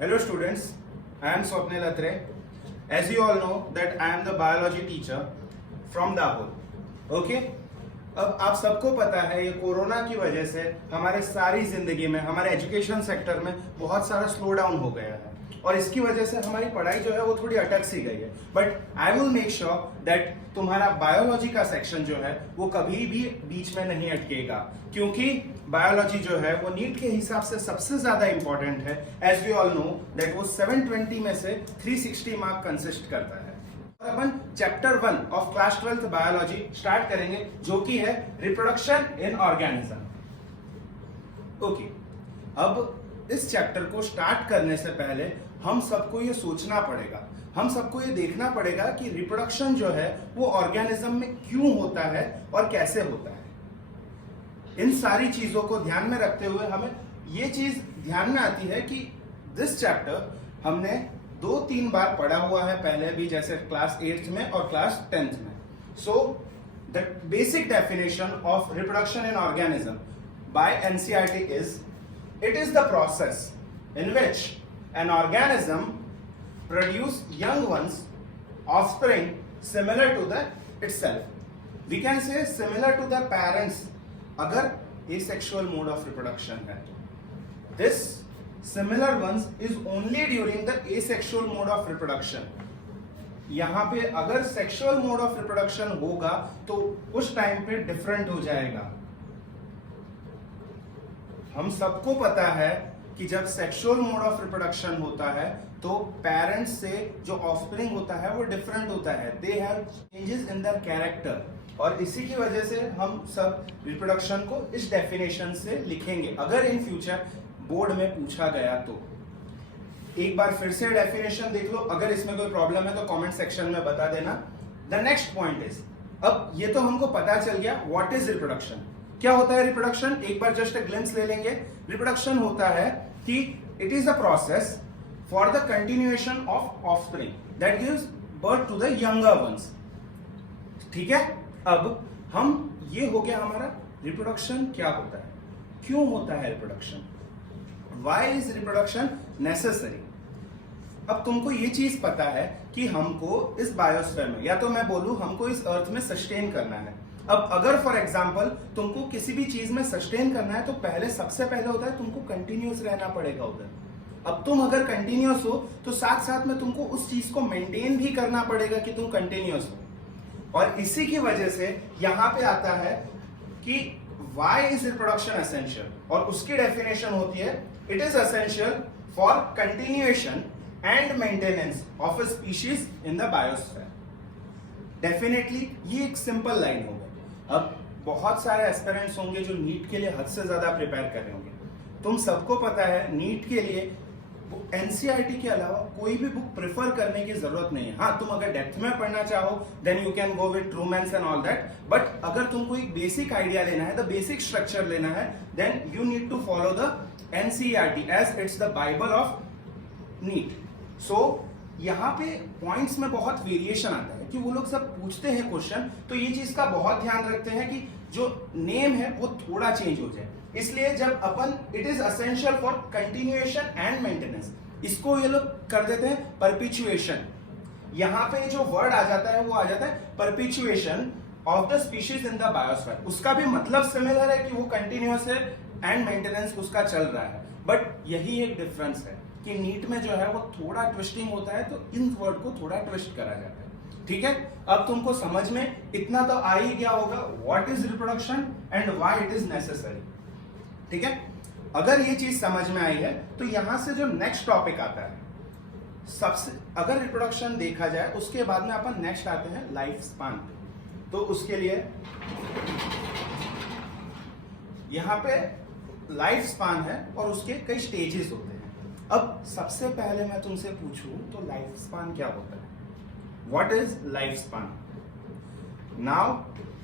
Hello students, I am Swapnil Atre. As you all know that I am the biology teacher from Dahod. Okay? अब आप सबको पता है ये corona की वजह से हमारे सारी जिंदगी में हमारे एजुकेशन सेक्टर में बहुत सारा स्लो डाउन हो गया है और इसकी वजह से हमारी पढ़ाई जो है वो थोड़ी अटक सी गई है। But I will make sure that तुम्हारा बायोलॉजी का सेक्शन जो है वो कभी भी बीच में नहीं अटकेगा, क्योंकि बायोलॉजी जो है वो नीट के हिसाब से सबसे ज्यादा इंपॉर्टेंट है। As we all know that वो 720 में से 360 मार्क कंसिस्ट करता है। और अपन chapter 1 of class 12th biology start करेंगे, जो कि है रिप्रोडक्शन इन ऑर्गेनिज्म। ओके, अब इस चैप्टर को स्टार्ट करने से पहले हम सबको ये सोचना पड़ेगा, हम सबको ये देखना पड़ेगा कि रिप्रोडक्शन जो है वो ऑर्गेनिज्म में क्यों होता है और कैसे होता है। इन सारी चीजों को ध्यान में रखते हुए हमें ये चीज ध्यान में आती है कि दिस चैप्टर हमने 2-3 बार पढ़ा हुआ है पहले भी, जैसे क्लास 8th में और क्लास 10th में। So the basic definition of reproduction in organism by NCERT is, it is the process in which an organism produce young ones, offspring similar to the itself. We can say similar to the parents अगर asexual mode of reproduction है। This similar ones is only during the asexual mode of reproduction. यहाँ पे अगर sexual mode of reproduction होगा तो उस time पे different हो जाएगा। हम सबको पता है कि जब सेक्सुअल मोड ऑफ रिप्रोडक्शन होता है तो पेरेंट्स से जो ऑफस्प्रिंग होता है वो डिफरेंट होता है। They have changes in their character, और इसी की वजह से हम सब रिप्रोडक्शन को इस डेफिनेशन से लिखेंगे अगर इन फ्यूचर बोर्ड में पूछा गया तो। एक बार फिर से डेफिनेशन देख लो, अगर इसमें कोई प्रॉब्लम है तो कमेंट सेक्शन में बता देना। द नेक्स्ट पॉइंट इज, अब ये तो हमको पता चल गया व्हाट इज रिप्रोडक्शन, क्या होता है रिप्रोडक्शन। एक बार जस्ट अ ग्लिम्स ले लेंगे। रिप्रोडक्शन होता है कि it is a process for the continuation of offspring that gives birth to the younger ones. ठीक है, अब हम ये हो गया हमारा रिप्रोडक्शन क्या होता है, क्यों होता है reproduction, why is reproduction necessary. अब तुमको ये चीज पता है कि हमको इस बायोस्फीयर में, या तो मैं बोलूं हमको इस अर्थ में सस्टेन करना है। अब अगर फॉर एग्जाम्पल तुमको किसी भी चीज में सस्टेन करना है तो पहले सबसे पहले होता है तुमको कंटिन्यूअस रहना पड़ेगा उधर। अब तुम अगर कंटिन्यूअस हो तो साथ साथ में तुमको उस चीज को मेंटेन भी करना पड़ेगा कि तुम कंटिन्यूअस हो। और इसी की वजह से यहां पे आता है कि व्हाई इज रिप्रोडक्शन एसेंशियल, और उसकी डेफिनेशन होती है it is essential for continuation and maintenance of a species in the biosphere. Definitely ये एक सिंपल लाइन होगा। अब बहुत सारे एस्पिरेंट्स होंगे जो नीट के लिए हद से ज्यादा प्रिपेयर कर रहे होंगे। तुम सबको पता है नीट के लिए एनसीईआरटी के अलावा कोई भी बुक प्रेफर करने की जरूरत नहीं है। हाँ, तुम अगर डेप्थ में पढ़ना चाहो then you can go with Trueman's and all that, but अगर तुमको एक बेसिक आइडिया लेना है, द बेसिक स्ट्रक्चर लेना है, then you need to follow the NCERT as it's the Bible of NEET. So यहाँ पे पॉइंट्स में बहुत वेरिएशन आता है कि वो लोग सब पूछते हैं क्वेश्चन, तो ये चीज का बहुत ध्यान रखते हैं कि जो नेम है वो थोड़ा चेंज हो जाए। इसलिए जब अपन it is essential for continuation and maintenance, इसको ये लोग कर देते हैं परपिचुएशन। यहाँ पे जो वर्ड आ जाता है वो आ जाता है perpetuation of the species in the biosphere. उसका भी मतलब सिमिलर है कि वो कंटिन्यूअस है एंड मेंटेनेंस उसका चल रहा है, बट यही एक डिफरेंस है कि नीट में जो है वो थोड़ा ट्विस्टिंग होता है, तो इन वर्ड को थोड़ा ट्विस्ट करा जाता है। ठीक है, अब तुमको समझ में इतना तो आ ही गया होगा what is reproduction and why it is necessary. ठीक है, अगर ये चीज समझ में आई है तो यहां से जो नेक्स्ट टॉपिक आता है, सबसे अगर रिप्रोडक्शन देखा जाए उसके बाद में अपन नेक्स्ट आते हैं लाइफ स्पान। तो उसके लिए यहां पे लाइफ स्पान है और उसके कई स्टेजेस होते हैं। अब सबसे पहले मैं तुमसे पूछूं तो लाइफ स्पान क्या होता है, what is life span. Now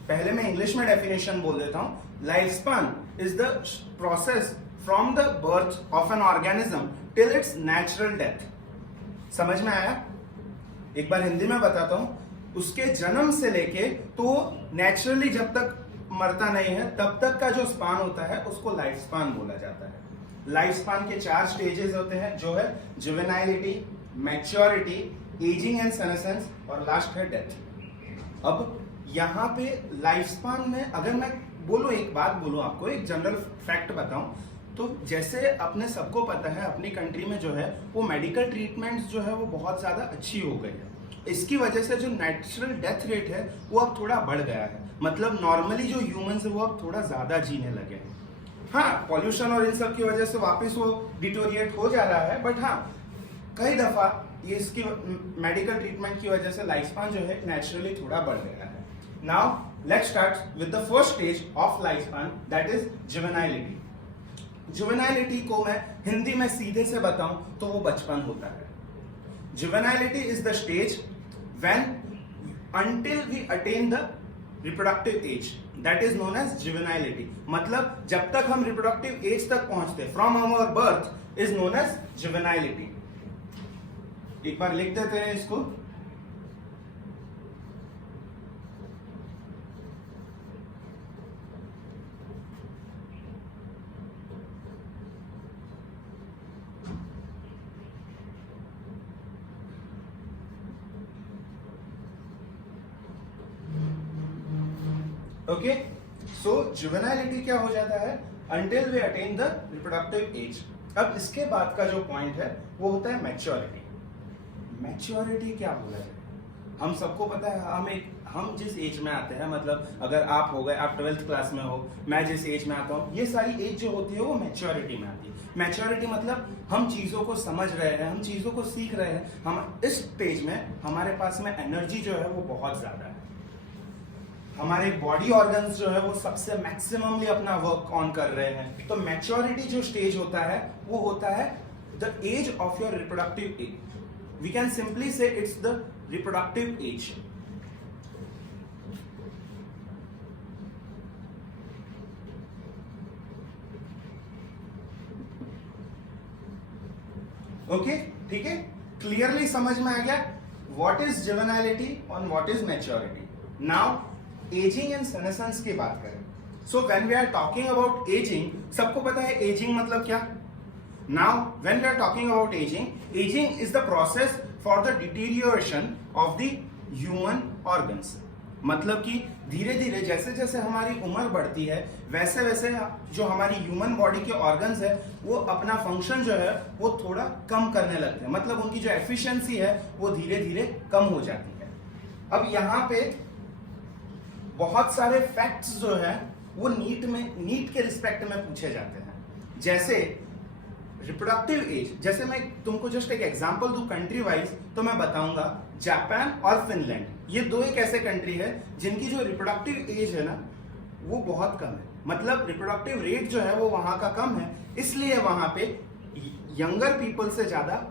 पहले मैं इंग्लिश में डेफिनेशन बोल देता हूं। Life span is the process from the birth of an organism till it's natural death. समझ में आया? एक बार हिंदी में बताता हूं। उसके जन्म से लेके तो नेचुरली जब तक मरता नहीं है तब तक का जो स्पान होता है उसको लाइफ स्पान बोला जाता है। लाइफ स्पान के 4 स्टेजेस होते हैं, जो है जुवेनाइलिटी, मैच्योरिटी, एजिंग एंड सेनेसेंस और लास्ट है डेथ। अब यहाँ पे लाइफ स्पान में अगर मैं बोलूं, एक बात बोलूं आपको, एक जनरल फैक्ट बताऊं, तो जैसे अपने सबको पता है अपनी कंट्री में जो है वो मेडिकल ट्रीटमेंट्स जो है वो बहुत ज्यादा अच्छी हो गई है। इसकी वजह से जो नेचुरल डेथ रेट है वो अब थोड़ा बढ़ गया है। मतलब नॉर्मली जो ह्यूमंस है वो अब थोड़ा ज्यादा जीने लगे हैं। हाँ, पॉल्यूशन और इन सब की वजह से वापस वो डिटोरिएट हो जा रहा है, बट हाँ कई दफा ये इसकी मेडिकल ट्रीटमेंट की वजह से लाइफ स्पान जो है नेचुरली थोड़ा बढ़ गया है। Now let's start with the first stage of life span, that is juvenility. Juvenility को मैं हिंदी में सीधे से बताऊं तो वो बचपन होता है। Juvenility is the stage when until we attain the reproductive age, that is known as juvenility। मतलब जब तक हम reproductive age तक पहुंचते, from our birth is known as juvenility। एक बार लिख देते हैं इसको। ओके, सो जुवेनाइलिटी क्या हो जाता है? until we attain the reproductive age। अब इसके बाद का जो पॉइंट है वो होता है मैच्योरिटी। मैच्योरिटी क्या बोला है? हम सबको पता है, हम जिस एज में आते हैं, मतलब अगर आप हो गए, आप 12th क्लास में हो, मैं जिस एज में आता हूँ, ये सारी एज जो होती है वो मैच्योरिटी में आती है। मैच्योरिटी मतलब हम चीजों को समझ रहे हैं, हम चीजों को सीख रहे हैं। हम इस स्टेज में हमारे पास में एनर्जी जो है वो बहुत ज्यादा है। हमारे बॉडी ऑर्गन्स जो है वो सबसे मैक्सिममली अपना वर्क ऑन कर रहे हैं। तो मैच्योरिटी जो स्टेज होता है वो होता है the age of your reproductive age. We can simply say it's the reproductive age. Okay, ठीक है, क्लियरली समझ में आ गया व्हाट इज जुवेनाइलिटी और what is maturity. Now ageing and senescence की बात करें, so when we are talking about ageing, सबको पता है एजिंग मतलब क्या। Now when we are talking about ageing, ageing is the process for the deterioration of the human organs. मतलब कि धीरे धीरे जैसे जैसे हमारी उम्र बढ़ती है वैसे वैसे जो हमारी ह्यूमन बॉडी के ऑर्गन्स है वो अपना फंक्शन जो है वो थोड़ा कम करने लगते हैं। मतलब उनकी जो एफिशिएंसी है वो धीरे धीरे कम हो जाती है। अब यहाँ पे बहुत सारे फैक्ट्स जो है वो नीट के रिस्पेक्ट में पूछे जाते हैं। जैसे रिप्रोडक्टिव एज, जैसे मैं तुमको जस्ट एक एग्जांपल दूं कंट्री वाइज, तो मैं बताऊंगा जापान और फिनलैंड, ये दो एक ऐसे कंट्री है जिनकी जो रिप्रोडक्टिव एज है ना वो बहुत कम है। मतलब रिप्रोडक्टिव रेट जो है वो वहां का कम है, इसलिए वहां पे यंगर पीपल से ज्यादा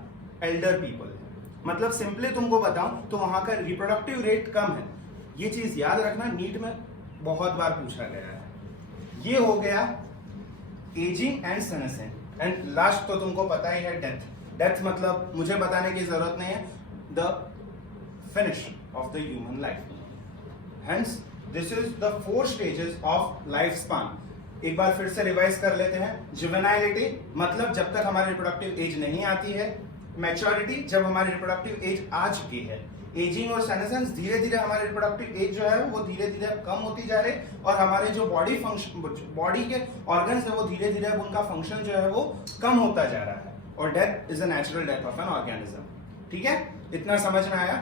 एल्डर पीपल है। मतलब सिंपली तुमको बताऊं तो वहां का रिप्रोडक्टिव रेट कम है। ये चीज याद रखना, नीट में बहुत बार पूछा गया है। ये हो गया ageing and senescence. And last तो तुमको पता ही है डेथ। डेथ मतलब मुझे बताने की जरूरत नहीं है, the finish off the human life. Hence this is the 4 stages of life span. एक बार फिर से रिवाइज कर लेते हैं। जुवेनाइलिटी मतलब जब तक हमारी रिप्रोडक्टिव एज नहीं आती है। मैच्योरिटी जब हमारी रिप्रोडक्टिव एज आ चुकी है। एजिंग और सेनेसेंस धीरे धीरे हमारे रिप्रोडक्टिव एज जो है वो धीरे धीरे कम होती जा रही है और हमारे जो बॉडी के ऑर्गन्स है वो धीरे धीरे उनका फंक्शन जो है वो कम होता जा रहा है। और death is a natural death of an organism. ठीक है, इतना समझ में आया?